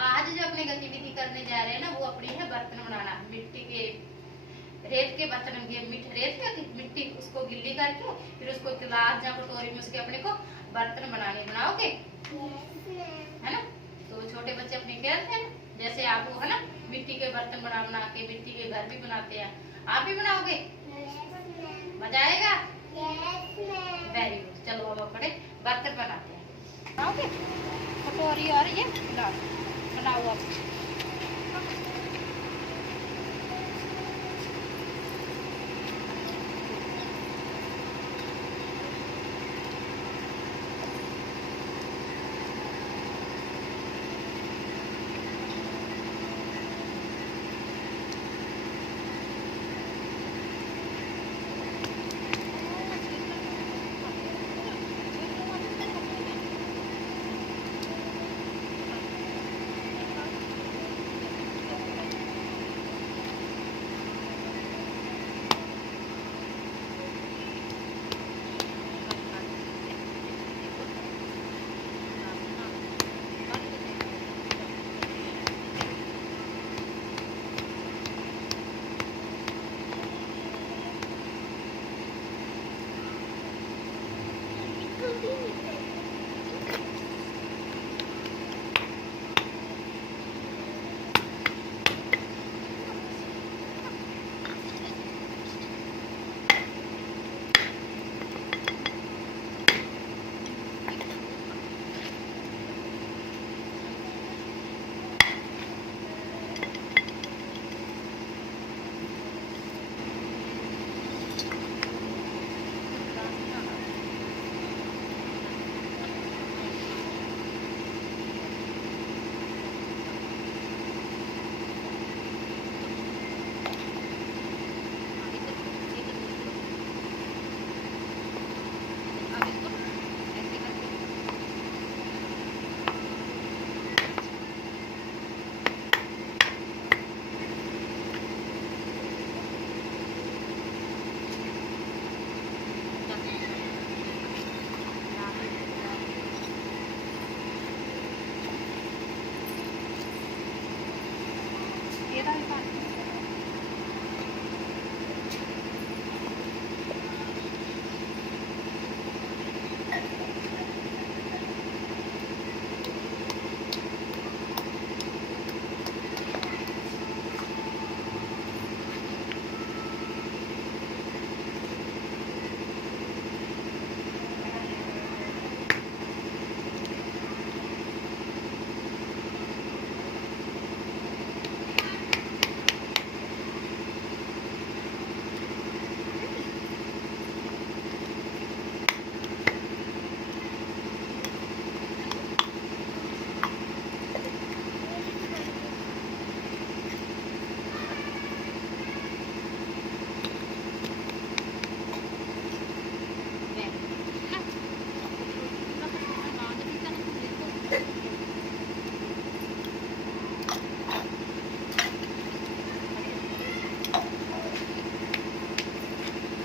आज जो अपने गतिविधि करने जा रहे हैं ना, वो अपनी है बर्तन बनाना। मिट्टी के, रेत के बर्तन, रेत की मिट्टी उसको गिल्ली करके फिर उसको गिलास या कटोरी में उसके अपने को बर्तन बनाने। बनाओगे है ना? तो छोटे बच्चे अपने खेलते हैं जैसे आप वो है ना, मिट्टी के बर्तन बना बना के मिट्टी के घर भी बनाते हैं। आप भी बनाओगे? मजा आएगा? Very good. चलो अब अपने बर्तन बनाते हैं। बनाओगे कटोरी और ये गिलास बनाओ आप।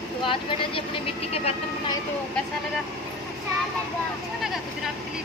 तो आज बेटा जी अपने मिट्टी के बर्तन बनाए तो कैसा लगा? अच्छा लगा। अच्छा लगा तो फिर आपके लिए